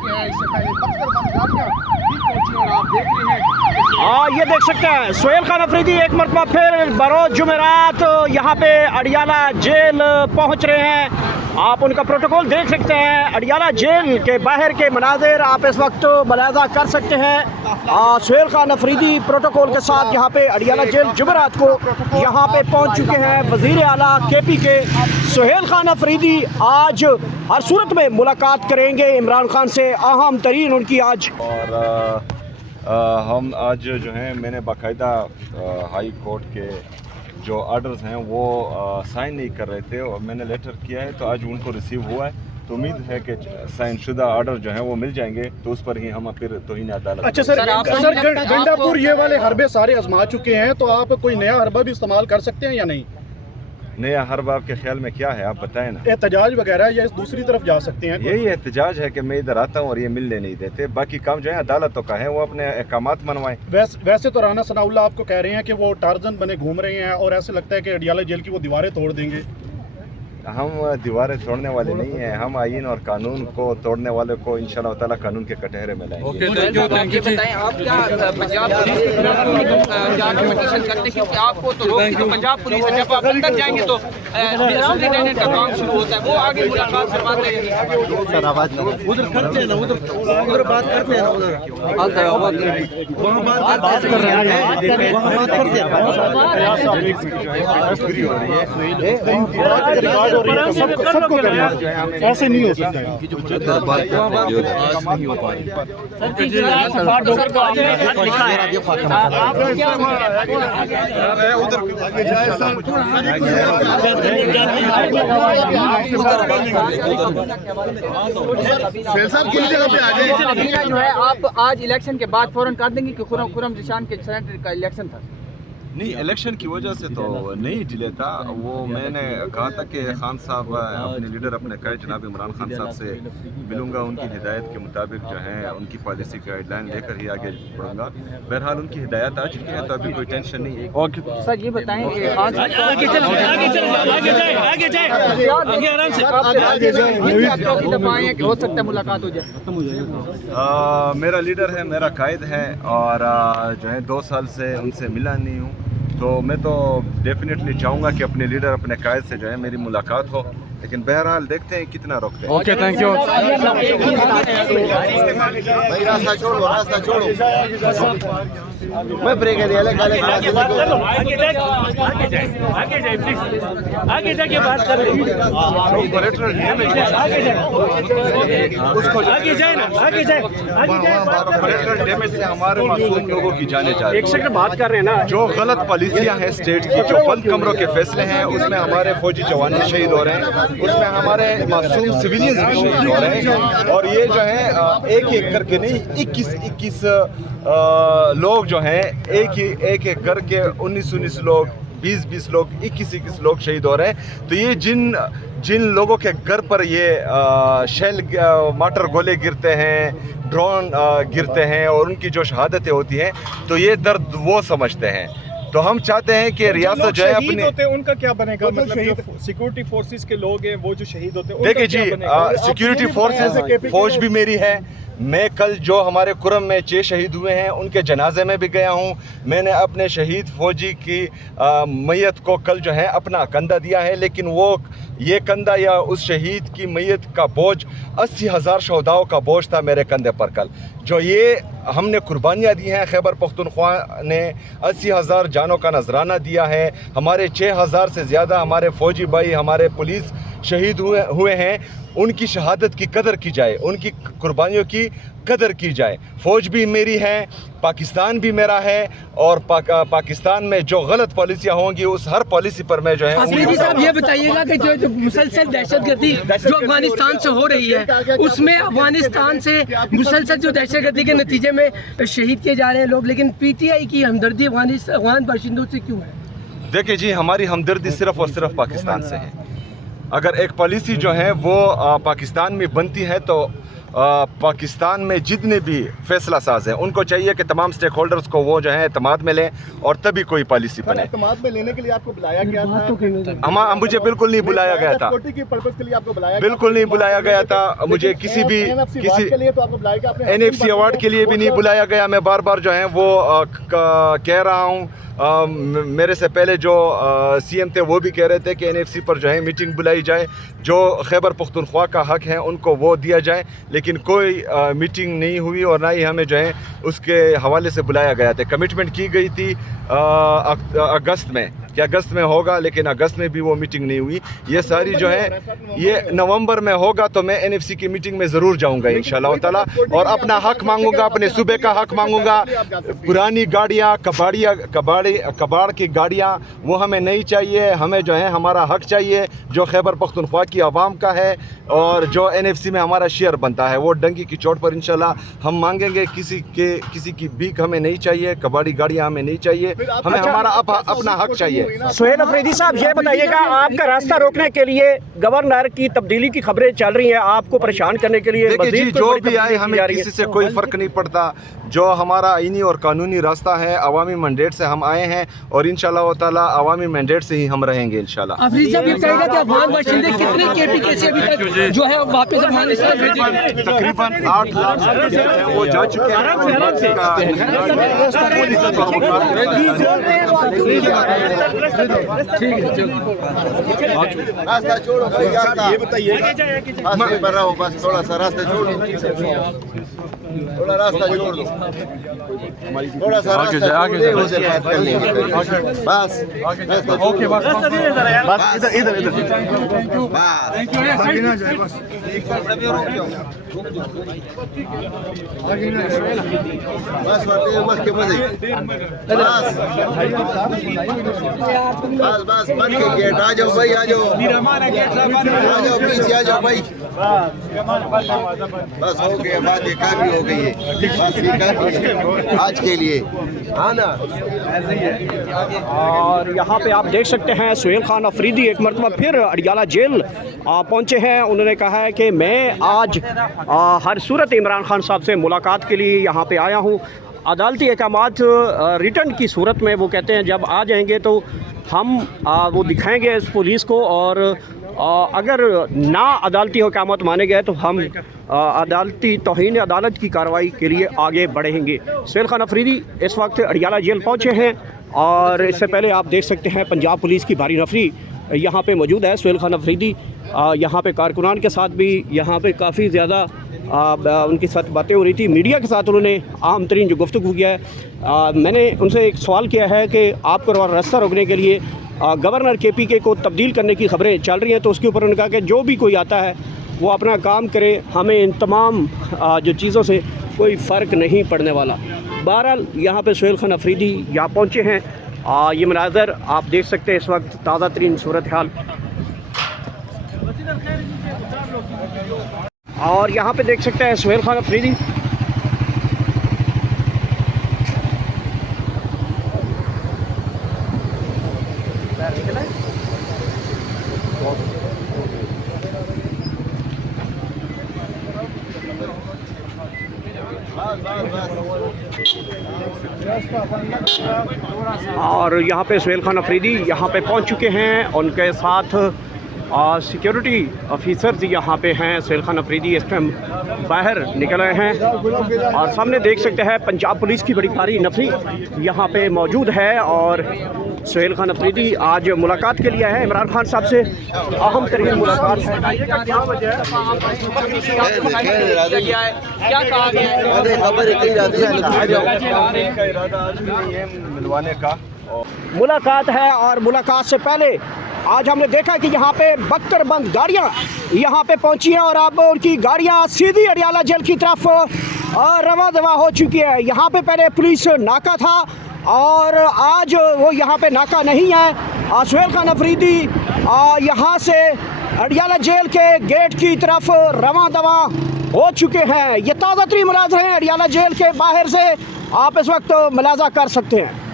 चुके हैं। इससे पहले बख्तर बंद गाड़ियाँ भी पहुँची और आप देख रहे हैं ये देख सकते हैं सुहेल खान अफरीदी एक मरतबा फिर बरोज़ जुमेरात यहाँ पे अडियाला जेल पहुँच रहे हैं। आप उनका प्रोटोकॉल देख सकते हैं। अडियाला जेल के बाहर के मनाज़िर आप इस वक्त मुलाहिज़ा कर सकते हैं। सुहेल खान अफरीदी प्रोटोकॉल के साथ यहाँ पे अडियाला जेल जुमेरात को यहाँ पे पहुँच चुके हैं। वज़ीर आला KP के सुहेल खान अफरीदी आज हर सूरत में मुलाकात करेंगे इमरान खान से। अहम तरीन उनकी आज हम आज जो हैं मैंने बाकायदा हाई कोर्ट के जो ऑर्डर्स हैं वो साइन नहीं कर रहे थे और मैंने लेटर किया है तो आज उनको रिसीव हुआ है। तो उम्मीद है कि साइन शुदा ऑर्डर जो हैं वो मिल जाएंगे तो उस पर ही हम फिर तौहीन अदालत। अच्छा सर गंडापुर ये वाले हरबे सारे आजमा चुके हैं तो आप कोई नया हरबा भी इस्तेमाल कर सकते हैं या नहीं? नया हरबा आपके ख्याल में क्या है आप बताएं ना। एहतजाज वगैरह या इस दूसरी तरफ जा सकते हैं? यही एहतजाज है कि मैं इधर आता हूँ और ये मिलने नहीं देते। बाकी काम जो है अदालतों का है वो अपने अहकामात मनवाएं। वैसे तो राना सनाउल्लाह आपको कह रहे हैं कि वो टार्जन बने घूम रहे हैं और ऐसे लगता है कि अडियाला जेल की वो दीवारें तोड़ देंगे। हम दीवारें तोड़ने वाले नहीं हैं। हम आईन और कानून को तोड़ने वाले को इंशाअल्लाह ताला कानून के कटहरे में लाएंगे। बताएं आप क्या पंजाब पुलिस की तरफ जाकर पिटीशन करते हैं क्योंकि आपको तो रोक तो पंजाब पुलिस है, जब आप अंदर जाएंगे तो निजाम रिटेनेंट का काम शुरू होता है, वो आगे मुलाकात करवाते हैं। सर आवाज़ उधर करते हैं ना, उधर बात करते हैं ना, उधर बात कर रहे हैं, वहाँ बात करते हैं। सबको करना ऐसे नहीं हो सकता है। जो है आप आज इलेक्शन के बाद फौरन कर देंगे कि खुर्रम जिशान के सेनेटर का इलेक्शन था? नहीं, इलेक्शन की वजह से तो नहीं डिले था। वो मैंने कहा था कि खान साहब अपने लीडर अपने कहे जनाब इमरान खान साहब से मिलूंगा, उनकी हिदायत के मुताबिक जो है उनकी पॉलिसी गाइडलाइन लेकर ही आगे बढ़ूंगा। बहरहाल उनकी हिदायत आ चुकी है तो अभी कोई टेंशन नहीं है। ओके सर ये बताएं कि हो सकता है मुलाकात हो जाए? मेरा लीडर है, मेरा कायद है और जो है 2 साल से उनसे मिला नहीं हूँ तो मैं तो डेफिनेटली चाहूँगा कि अपने लीडर अपने कायद से जो है मेरी मुलाकात हो, लेकिन बहरहाल देखते हैं कितना रोकते हैं। Okay thank you. रास्ता छोड़ो मैं ब्रेक दिया आगे जाके बात कर डैमेज से हमारे मासूम लोगों की जाने जा रही है। एक सेकंड बात कर रहे हैं ना। जो गलत पॉलिसियां हैं स्टेट की, जो बंद कमरों के फैसले हैं उसमें हमारे फौजी जवान शहीद हो रहे हैं, उसमें हमारे मासूम सिविलियंस भी शहीद हो रहे हैं। और ये जो है एक एक करके नहीं 21 लोग जो हैं एक करके 19 लोग 20 लोग 21 लोग शहीद हो रहे हैं। तो ये जिन लोगों के घर पर ये शेल माटर गोले गिरते हैं, ड्रोन गिरते हैं और उनकी जो शहादतें होती हैं तो ये दर्द वो समझते हैं। तो हम चाहते हैं कि रियासत जो है अपने होते हैं उनका क्या बनेगा? मतलब सिक्योरिटी फोर्सेस के लोग हैं वो जो शहीद होते हैं देखिए जी, सिक्योरिटी फोर्सेस फौज भी मेरी है। मैं कल जो हमारे कुरम में 6 शहीद हुए हैं उनके जनाजे में भी गया हूं। मैंने अपने शहीद फौजी की मैयत को कल जो है अपना कंधा दिया है, लेकिन वो ये कंधा या उस शहीद की मैयत का बोझ 80,000 शहदाओं का बोझ था मेरे कंधे पर कल। जो ये हमने कुर्बानियाँ दी हैं, खैबर पख्तूनख्वा ने 80,000 जानों का नजराना दिया है। हमारे 6,000 से ज़्यादा हमारे फौजी भाई, हमारे पुलिस शहीद हुए हैं। उनकी शहादत की कदर की जाए, उनकी कुर्बानियों की कदर की जाए। फ़ौज भी मेरी है, पाकिस्तान भी मेरा है और पाकिस्तान में जो गलत पॉलिसियाँ होंगी उस हर पॉलिसी पर मैं जो है। अफरीदी साहब ये बताइएगा कि जो मुसलसल दहशतगर्दी जो अफगानिस्तान से हो रही है उसमें अफगानिस्तान से मुसलसल जो दहशतगर्दी के नतीजे में शहीद किए जा रहे हैं लोग, लेकिन PTI की हमदर्दी अफगान बाशिंदों से क्यों है? देखिए जी, हमारी हमदर्दी सिर्फ़ और सिर्फ पाकिस्तान से है। अगर एक पॉलिसी जो है वो पाकिस्तान में बनती है तो पाकिस्तान में जितने भी फैसला साज हैं उनको चाहिए कि तमाम स्टेक होल्डर्स को वो जो है एतमाद में लें और तभी कोई पॉलिसी बने। एतमाद में लेने के लिए आपको बुलाया गया था? मुझे बिल्कुल नहीं बुलाया गया था, की पर्पस के लिए आपको बुलाया बिल्कुल नहीं बुलाया गया था। मुझे किसी NFC अवार्ड के लिए भी नहीं बुलाया गया। मैं बार बार जो है वो कह रहा हूँ, मेरे से पहले जो CM थे वो भी कह रहे थे कि NFC पर जो है मीटिंग बुलाई जाए, जो खैबर पख्तूनख्वा का हक है उनको वो दिया जाए, लेकिन कोई मीटिंग नहीं हुई और ना ही हमें जो है उसके हवाले से बुलाया गया था। कमिटमेंट की गई थी अगस्त में कि अगस्त में होगा, लेकिन अगस्त में भी वो मीटिंग नहीं हुई। ये सारी जो है ये नवंबर में होगा तो मैं NFC की मीटिंग में ज़रूर जाऊंगा इंशाल्लाह ताला और अपना हक मांगूंगा, अपने सूबे का हक मांगूंगा। पुरानी गाड़ियाँ कबाड़ की गाड़ियाँ वो हमें नहीं चाहिए। हमें जो है हमारा हक चाहिए जो खैबर पख्तूनख्वा की आवाम का है और जो NFC में हमारा शेयर बनता है, वो डंकी की चोट पर इंशाल्लाह हम मांगेंगे। किसी की भीख हमें नहीं चाहिए, कबाड़ी गाड़ियाँ हमें नहीं चाहिए, हमें हमारा अपना हक चाहिए। सुहेल अफरीदी साहब, ये बताइएगा, आपका रास्ता रोकने के लिए गवर्नर की तब्दीली की खबरें चल रही हैं, आपको परेशान करने के लिए देखिए जी, जो भी आए हमें किसी से कोई फ़र्क नहीं पड़ता। जो हमारा आईनी और कानूनी रास्ता है, अवामी मैंडेट से हम आए हैं और इंशाल्लाह ताला अवामी मैंडेट से ही हम रहेंगे इंशाल्लाह। अफरीदी साहब, ये कहेगा कि अफगान बाशिंदे कितने KPK से अभी तक जो है वापस अफगानिस्तान तकरीबन 8 लाख वो जा चुके हैं। रास्ता छोड़ो, ये बताइए कर रहा हूँ, बस थोड़ा सा रास्ता छोड़ो, थोड़ा रास्ता छोड़ दो, थोड़ा सा रास्ता छोड़ दो, उसे बात कर लेंगे। बस ओके, बस इधर बस बस के बस बन के गेट आ जाओ भाई, आ जाओ पीछे आ जाओ भाई। बस हो गया, बात ये काफी हो गई है, बस ये काफी है आज के लिए, हाँ ना। और यहाँ पे आप देख सकते हैं सुहेल खान अफरीदी एक मरतबा फिर अडियाला जेल पहुँचे हैं। उन्होंने कहा है कि मैं आज हर सूरत इमरान खान साहब से मुलाकात के लिए यहाँ पे आया हूँ। अदालती अहकामात रिटर्न की सूरत में वो कहते हैं जब आ जाएंगे तो हम वो दिखाएंगे इस पुलिस को, और अगर ना अदालती अहकामात माने गए तो हम अदालती तौहीन अदालत की कार्रवाई के लिए आगे बढ़ेंगे। सुहेल खान अफरीदी इस वक्त अडियाला जेल पहुँचे हैं और इससे पहले आप देख सकते हैं पंजाब पुलिस की भारी नफरी यहाँ पे मौजूद है। सुहेल खान अफरीदी यहाँ पे कारकुनान के साथ भी यहाँ पे काफ़ी ज़्यादा उनके साथ बातें हो रही थी। मीडिया के साथ उन्होंने आम तरीन जो गुफ्तगू किया है, मैंने उनसे एक सवाल किया है कि आपको रास्ता रोकने के लिए गवर्नर KPK को तब्दील करने की खबरें चल रही हैं, तो उसके ऊपर उन्होंने कहा कि जो भी कोई आता है वो अपना काम करे, हमें इन तमाम जो चीज़ों से कोई फ़र्क नहीं पड़ने वाला। बहरहाल यहाँ पे सुहेल खान अफरीदी यहाँ पहुँचे हैं। ये मनाज़र आप देख सकते हैं इस वक्त ताज़ा तरीन सूरत हाल, और यहाँ पे देख सकते हैं सुहेल खान अफरीदी। और यहाँ पे सुहेल खान अफरीदी यहाँ पे पहुँच चुके हैं, उनके साथ सिक्योरिटी ऑफिसर्स यहाँ पे हैं। सुहेल खान अफरीदी इस टाइम बाहर निकल रहे हैं और सामने देख सकते हैं पंजाब पुलिस की बड़ी भारी नफरी यहाँ पे मौजूद है। और सुहेल खान अफरीदी आज मुलाकात के लिए है इमरान खान साहब से, अहम तरीन मुलाकात है। क्या कहा गया मिलवाने का मुलाकात है। और मुलाकात से पहले आज हमने देखा कि यहाँ पे बख्तरबंद गाड़ियाँ यहाँ पे पहुँची हैं और अब उनकी गाड़ियाँ सीधी अडियाला जेल की तरफ रवा दवा हो चुकी है। यहाँ पे पहले पुलिस नाका था और आज वो यहाँ पे नाका नहीं है। सुहेल खान अफरीदी यहाँ से अडियाला जेल के गेट की तरफ रवा दवा हो चुके हैं। ये ताज़ा तरीन मुलाज़ा हैं अडियाला जेल के बाहर से, आप इस वक्त मुलाज़ा कर सकते हैं।